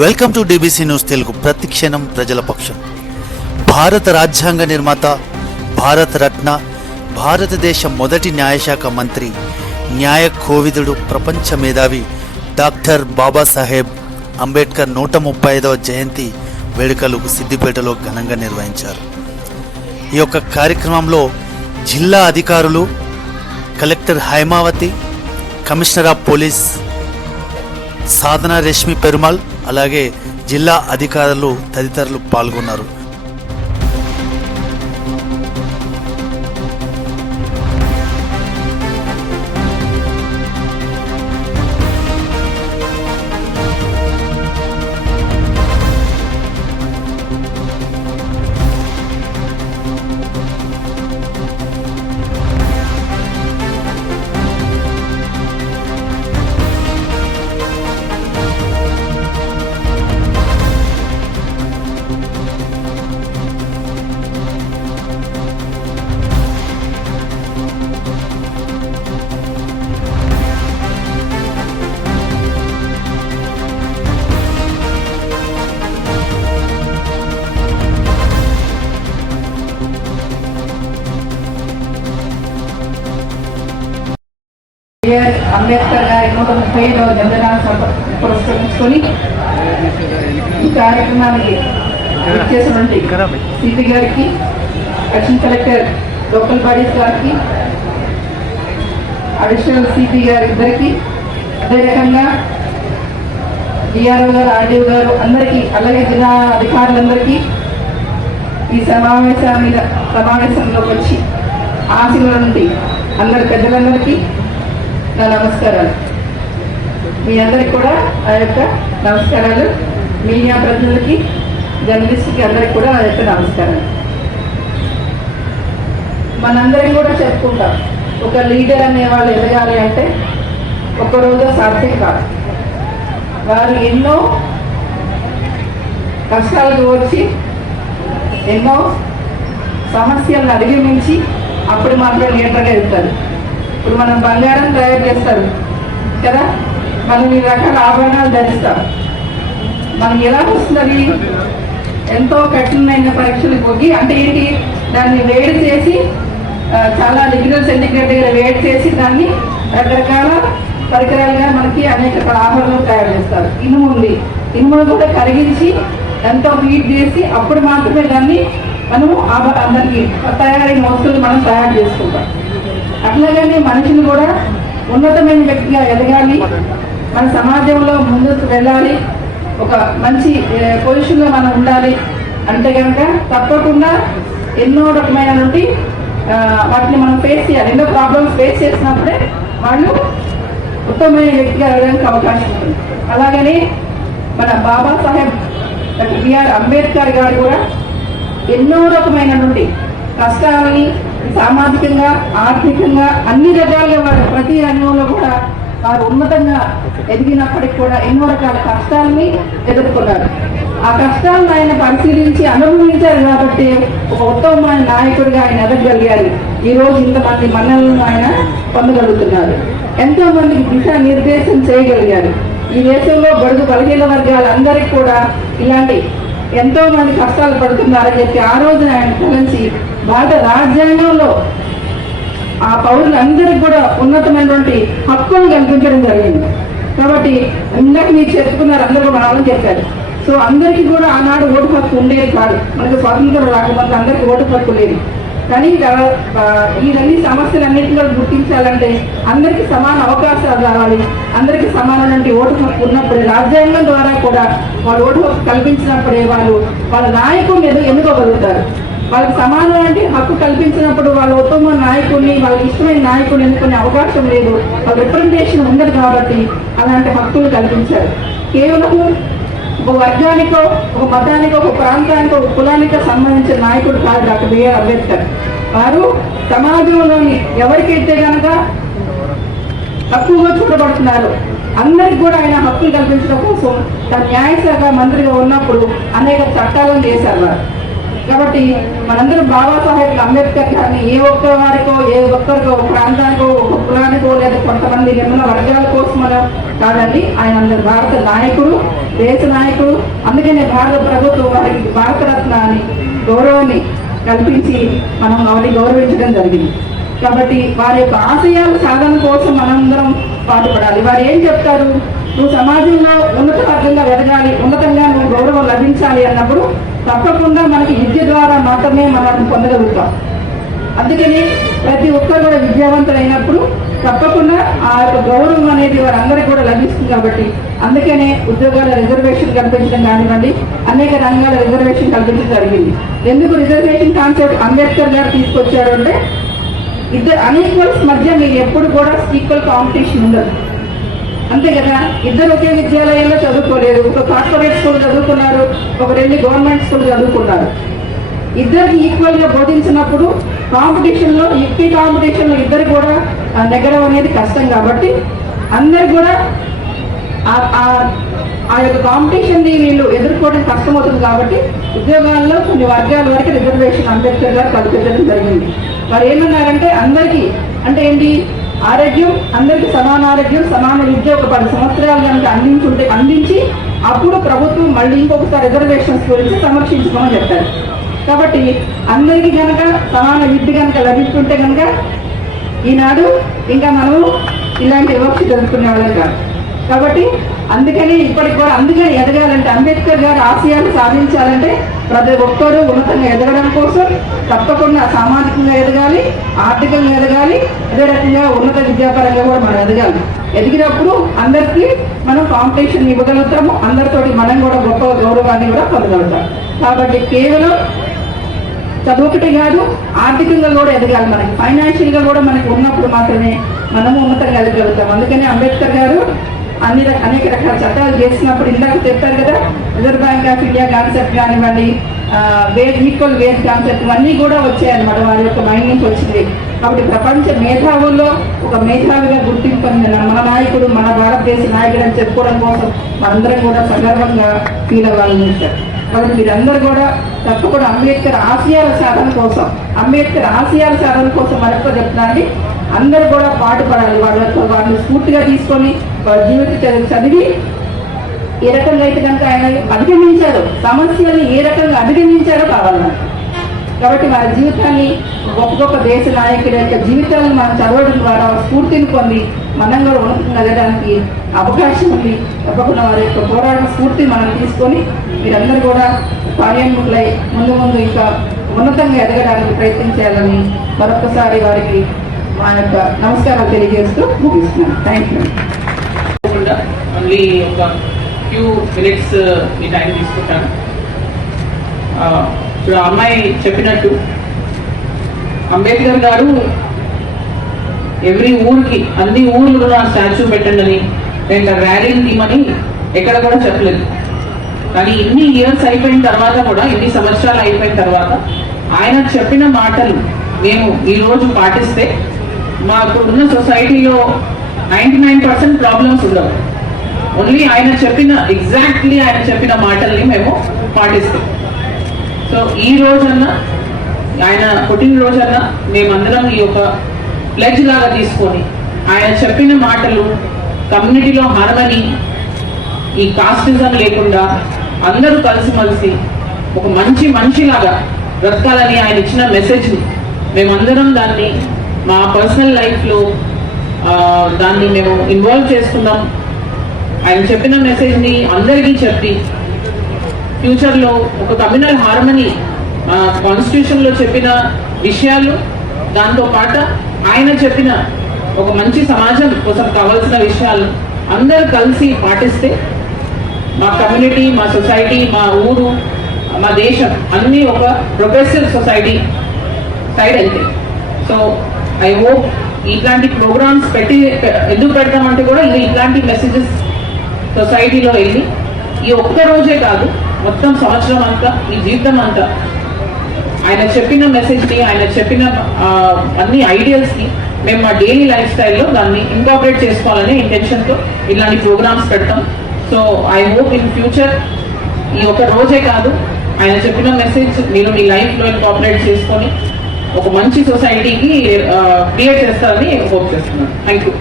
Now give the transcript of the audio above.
Welcome to DBC news Telugu. ప్రతిక్షణం ప్రజల పక్షం. భారత రాజ్యాంగ నిర్మాత, భారత రత్న, భారతదేశ మొదటి న్యాయశాఖ మంత్రి, న్యాయ కోవిదుడు, ప్రపంచ మేధావి డాక్టర్ బాబాసాహెబ్ అంబేద్కర్ 135వ జయంతి వేడుకలు సిద్దిపేటలో ఘనంగా నిర్వహించారు. ఈ యొక్క కార్యక్రమంలో జిల్లా అధికారులు, collector Haimavati, commissioner of police Sadhana Rashmi Perumal, అలాగే జిల్లా అధికారులు తదితరులు పాల్గొన్నారు. అంబేద్కర్ గారి 135వ జన్మదినాన్ని పురస్కరించుకొని ఈ కార్యక్రమానికి చేసినటువంటి సిపి గారికి, అడిషనల్ కలెక్టర్ లోకల్ బాడీస్ గారికి, అడిషనల్ సిపి గారి ఇద్దరికి, అదే రకంగా డిఆర్ఓ గారు, ఆర్డీఓ గారు అందరికీ, అలాగే జిల్లా అధికారులందరికీ ఈ సమావేశంలోకి వచ్చి ఆశీర్వాదం నుండి అందరి పెద్దలందరికీ నా నమస్కారాలు. మీ అందరికి కూడా ఆ యొక్క నమస్కారాలు. మీడియా ప్రతినిధులకి, జర్నలిస్ట్కి అందరికి కూడా ఆ యొక్క నమస్కారాలు. మనందరం కూడా చెప్పుకుంటాం, ఒక లీడర్ అనే వాళ్ళు ఎదగాలి అంటే ఒక్కరోజు సాధ్యం కాదు. వారు ఎన్నో కష్టాలకు వచ్చి, ఎన్నో సమస్యలను అధిగమించి అప్పుడు మాత్రం లీడర్గా వెళ్తారు. ఇప్పుడు మనం బంగారం తయారు చేస్తారు కదా, మనం ఈ రకాల ఆభరణాలు ధరిస్తాం. మనకి ఎలా వస్తుంది? ఎంతో కఠినమైన పరీక్షలు పోగి, అంటే ఏంటి, దాన్ని వేడి చేసి చాలా డిగ్రీల సెంటిగ్రేడ్ దగ్గర వేడి చేసి దాన్ని రకరకాల పరికరాలుగా మనకి అనేక ఆభరణాలు తయారు చేస్తారు. ఇనుము ఉంది, ఇనుమును కూడా కరిగించి ఎంతో హీట్ చేసి అప్పుడు మాత్రమే దాన్ని మనము అందరికి తయారైన వస్తువులు మనం తయారు చేసుకుంటాం. అట్లాగనే మనుషులు కూడా ఉన్నతమైన వ్యక్తిగా ఎదగాలి, మన సమాజంలో ముందుకు వెళ్ళాలి, ఒక మంచి పొజిషన్లో మనం ఉండాలి అంటే కనుక తప్పకుండా ఎన్నో రకమైన నుండి వాటిని మనం ఫేస్ చేయాలి. ఎన్నో ప్రాబ్లమ్స్ ఫేస్ చేసినప్పుడే వాళ్ళు ఉత్తమమైన వ్యక్తిగా ఎదగడానికి అవకాశం ఉంటుంది. అలాగని మన బాబాసాహెబ్ డాక్టర్ బిఆర్ అంబేద్కర్ గారు కూడా ఎన్నో రకమైన నుండి కష్టాలని సామాజికంగా, ఆర్థికంగా అన్ని రకాలుగా వారు ప్రతి రంగంలో కూడా వారు ఉన్నతంగా ఎదిగినప్పటికీ కూడా ఎన్నో రకాల కష్టాలని ఎదుర్కొన్నారు. ఆ కష్టాలను ఆయన పరిశీలించి అనుభవించారు కాబట్టి ఒక ఉత్తమమైన నాయకుడిగా ఆయన ఎదగలిగారు. ఈరోజు ఇంతమంది మన్నలను ఆయన పొందగలుగుతున్నారు. ఎంతో మందికి దిశానిర్దేశం చేయగలిగారు. ఈ దేశంలో బడుగు బలహీన వర్గాలందరికీ కూడా ఇలాంటి ఎంతో మంది కష్టాలు పడుతున్నారని చెప్పి ఆ రోజున ఆయన కలిసి భారత రాజ్యాంగంలో ఆ పౌరులందరికీ కూడా ఉన్నతమైనటువంటి హక్కులు కల్పించడం జరిగింది. కాబట్టి ఇందాక మీరు చెప్పుకున్నారు, అందరూ కూడా రావాలని చెప్పారు. సో అందరికీ కూడా ఆనాడు ఓటు హక్కు ఉండేది కాదు. మనకు స్వాతంత్రం రాకముందు అందరికీ ఓటు హక్కు లేదు. కానీ ఇవన్నీ సమస్యలన్నింటిలో గుర్తించాలంటే అందరికీ సమాన అవకాశాలు రావాలి. అందరికీ సమానమైన ఓటు హక్కు ఉన్నప్పుడే, రాజ్యాంగం ద్వారా కూడా వాళ్ళు ఓటు హక్కు కల్పించినప్పుడే వాళ్ళు వాళ్ళ నాయకుడిని ఎన్నుకోగలుగుతారు. వాళ్ళకి సమానమైన హక్కు కల్పించినప్పుడు వాళ్ళ ఉత్తమ నాయకుడిని, వాళ్ళకి ఇష్టమైన నాయకుడిని ఎన్నుకునే అవకాశం లేదు, వాళ్ళ రిప్రజెంటేషన్ ఉండదు. కాబట్టి అలాంటి హక్కులు కల్పించారు. కేవలం ఒక వర్గానికో, ఒక మతానికో, ఒక ప్రాంతానికో, ఒక కులానికో సంబంధించిన నాయకుడు కాదు డాక్టర్ బిఆర్ అంబేద్కర్. వారు సమాజంలోని ఎవరికైతే కనుక తక్కువగా చూడబడుతున్నారు అందరికి కూడా ఆయన హక్కులు కల్పించడం కోసం తన న్యాయశాఖ మంత్రిగా ఉన్నప్పుడు అనేక చట్టాలను చేశారు వారు. కాబట్టి మనందరం బాబాసాహెబ్ అంబేద్కర్ గారిని ఏ ఒక్క వారికో, ఏ ఒక్కరికో, ఒక ప్రాంతానికో, ఒక కులానికో లేదా కొంతమంది నిమ్న వర్గాల కోసం మనం కాదండి. ఆయన అందరు భారత నాయకుడు, దేశ నాయకుడు. అందుకనే భారత ప్రభుత్వం వారికి భారతరత్న అని గౌరవాన్ని కల్పించి మనం వారిని గౌరవించడం జరిగింది. కాబట్టి వారి యొక్క ఆశయాల సాధన కోసం మనందరం పాటుపడాలి. వారు ఏం చెప్తారు, నువ్వు సమాజంలో ఉన్నత వర్గంగా ఎదగాలి, ఉన్నతంగా నువ్వు గౌరవం లభించాలి అన్నప్పుడు తప్పకుండా మనకి విద్య ద్వారా మాత్రమే మనం పొందగలుగుతాం. అందుకని ప్రతి ఒక్కరు కూడా విద్యావంతులైనప్పుడు తప్పకుండా ఆ యొక్క గౌరవం అనేది వారందరికీ కూడా లభిస్తుంది. కాబట్టి అందుకనే ఉద్యోగాల రిజర్వేషన్ కల్పించడం కానివ్వండి, అనేక రంగాల రిజర్వేషన్ కల్పించడం జరిగింది. ఎందుకు రిజర్వేషన్ కాన్సెప్ట్ అంబేద్కర్ గారు తీసుకొచ్చారు అంటే, ఇద్దరు అన్ఈక్వల్స్ మధ్య మీరు ఎప్పుడు కూడా ఈక్వల్ కాంపిటీషన్ ఉండదు, అంతే కదా. ఇద్దరు ఒకే విద్యాలయంలో చదువుకోలేదు, ఒక కార్పొరేట్ స్కూల్ చదువుకున్నారు, ఒకరు వెళ్ళి గవర్నమెంట్ స్కూల్ చదువుకున్నారు. ఇద్దరికి ఈక్వల్ గా బోధించినప్పుడు కాంపిటీషన్లో ఇద్దరు కూడా నెగ్గడం అనేది కష్టం. కాబట్టి అందరు కూడా ఆ యొక్క కాంపిటీషన్ ని వీళ్ళు ఎదుర్కోవడం కష్టమవుతుంది. కాబట్టి ఉద్యోగాల్లో కొన్ని వర్గాల వరకు రిజర్వేషన్ అంబేద్కర్ గారు కల్పించడం జరిగింది. వారు ఏమన్నారంటే, అందరికీ అంటే ఏంటి, ఆరోగ్యం, అందరికీ సమాన ఆరోగ్యం, సమాన విద్య ఒక 10 సంవత్సరాలు కనుక అందించి అప్పుడు ప్రభుత్వం మళ్ళీ ఇంకొకసారి రిజర్వేషన్స్ గురించి సమీక్షించుకోమని చెప్పారు. కాబట్టి అందరికీ కనుక సమాన విద్య కనుక లభిస్తుంటే కనుక ఈనాడు ఇంకా మనము ఇలాంటి వివక్ష జరుపుకునే వాళ్ళం కాదు. కాబట్టి అందుకని ఇప్పటికి కూడా ఎదగాలంటే, అంబేద్కర్ గారి ఆశయాలు సాధించాలంటే ప్రతి ఒక్కరూ ఉన్నతంగా ఎదగడం కోసం తప్పకుండా సామాజికంగా ఎదగాలి, ఆర్థికంగా ఎదగాలి, అదే రకంగా ఉన్నత విద్యాపరంగా కూడా మనం ఎదగాలి. ఎదిగినప్పుడు అందరికీ మనం కాంపిటీషన్ ఇవ్వగలుగుతాము, అందరితోటి మనం కూడా గొప్ప గౌరవాన్ని కూడా పొందగలుగుతాం. కాబట్టి కేవలం చదువుకటి కాదు, ఆర్థికంగా కూడా ఎదగాలి. మనకి ఫైనాన్షియల్ గా కూడా మనకి ఉన్నప్పుడు మాత్రమే మనము ఉన్నతంగా ఎదగలుగుతాం. అందుకని అంబేద్కర్ గారు అనేక రకాల చట్టాలు చేసినప్పుడు ఇందాక చెప్పారు కదా, reserve bank of India concept కానివ్వండి, ఈక్వల్ వేజ్ కాన్సెప్ట్ ఇవన్నీ కూడా వచ్చాయన్నమాట, వారి యొక్క మైండ్ నుంచి వచ్చింది. కాబట్టి ప్రపంచ మేధావుల్లో ఒక మేధావిగా గుర్తింపు పొందిన మన నాయకుడు, మన భారతదేశ నాయకుడు అని చెప్పుకోవడం కోసం మనందరం కూడా సగర్వంగా ఫీల్ అవ్వాలని చేశారు. కాబట్టి మీరందరూ కూడా తప్పకుండా అంబేద్కర్ ఆశయాల సాధన కోసం మరొక చెప్తానండి, అందరూ కూడా పాటుపడాలి. వాళ్ళని స్ఫూర్తిగా తీసుకొని వాళ్ళ జీవిత చదివి ఏ రకంగా అయితే కనుక ఆయన అధిగమించారో, సమస్యల్ని ఏ రకంగా అధిగమించారో కావాలన్నారు. కాబట్టి వారి జీవితాన్ని గొప్ప దేశ నాయకుల యొక్క జీవితాలను మనం చదవడం ద్వారా స్ఫూర్తిని పొంది మనం కూడా ఉన్నతంగా ఎదగడానికి అవకాశం ఉంది. తప్పకుండా వారి యొక్క పోరాట స్ఫూర్తి మనం తీసుకొని మీరందరూ కూడా కార్యోన్ముఖులై ముందు ఇంకా ఉన్నతంగా ఎదగడానికి ప్రయత్నించాలని మరొకసారి వారికి మా యొక్క నమస్కారాలు తెలియజేస్తూ ముగిస్తున్నాను. Thank you. ఓన్లీ ఒక ఫ్యూ మినిట్స్ ఈ టైం తీసుకుంటాను. ఇప్పుడు అమ్మాయి చెప్పినట్టు అంబేద్కర్ గారు ఎవ్రీ ఊరికి, అన్ని ఊర్లు నా స్టాచ్యూ పెట్టండి, నేను ర్యాలీని తీమని ఎక్కడ కూడా చెప్పలేదు. కానీ ఇన్ని ఇయర్స్ అయిపోయిన తర్వాత కూడా, ఇన్ని సంవత్సరాలు అయిపోయిన తర్వాత ఆయన చెప్పిన మాటలు మేము ఈరోజు పాటిస్తే మాకున్న సొసైటీలో 99% ప్రాబ్లమ్స్ ఉండవు. ఓన్లీ ఆయన చెప్పిన మాటల్ని మేము పాటిస్తాం. సో ఈ రోజన్నా, ఆయన పుట్టినరోజన్నా మేమందరం ఈ యొక్క ప్లెడ్జ్ లాగా తీసుకొని ఆయన చెప్పిన మాటలు కమ్యూనిటీలో హార్మనీ, ఈ కాస్టిజం లేకుండా అందరూ కలిసిమలిసి ఒక మంచి మనిషిలాగా బ్రతకాలని ఆయన ఇచ్చిన మెసేజ్ని మేమందరం దాన్ని మా పర్సనల్ లైఫ్లో దాన్ని మేము ఇన్వాల్వ్ చేసుకుందాం. ఆయన చెప్పిన మెసేజ్ని అందరికీ చెప్పి ఫ్యూచర్లో ఒక కమ్యూనల్ హార్మనీ, కాన్స్టిట్యూషన్లో చెప్పిన విషయాలు, దాంతో పాటు ఆయన చెప్పిన ఒక మంచి సమాజం కోసం కావాల్సిన విషయాలు అందరూ కలిసి పాటిస్తే మా కమ్యూనిటీ, మా సొసైటీ, మా ఊరు, మా దేశం అన్నీ ఒక ప్రోగ్రెసివ్ సొసైటీ సైడ్ వెళ్తాయి. సో ఐ హోప్ ఇట్లాంటి ప్రోగ్రామ్స్ ఎందుకు పెడతామంటే కూడా ఇట్లాంటి మెసేజెస్ సొసైటీలో వెళ్ళి ఈ ఒక్క రోజే కాదు, మొత్తం సంవత్సరం అంతా, ఈ జీవితం అంతా ఆయన చెప్పిన మెసేజ్ని, ఆయన చెప్పిన అన్ని ఐడియల్స్ని మేము మా డైలీ లైఫ్ స్టైల్లో దాన్ని ఇంకాపరేట్ చేసుకోవాలనే ఇంటెన్షన్తో ఇలాంటి ప్రోగ్రామ్స్ పెడతాం. So I hope in future ఈ ఒక రోజే కాదు, ఆయన చెప్పిన మెసేజ్ మీరు మీ లైఫ్లో ఇంకాపరేట్ చేసుకొని ఒక మంచి సొసైటీకి క్రియేట్ చేస్తారని హోప్ చేస్తున్నాను. Thank you.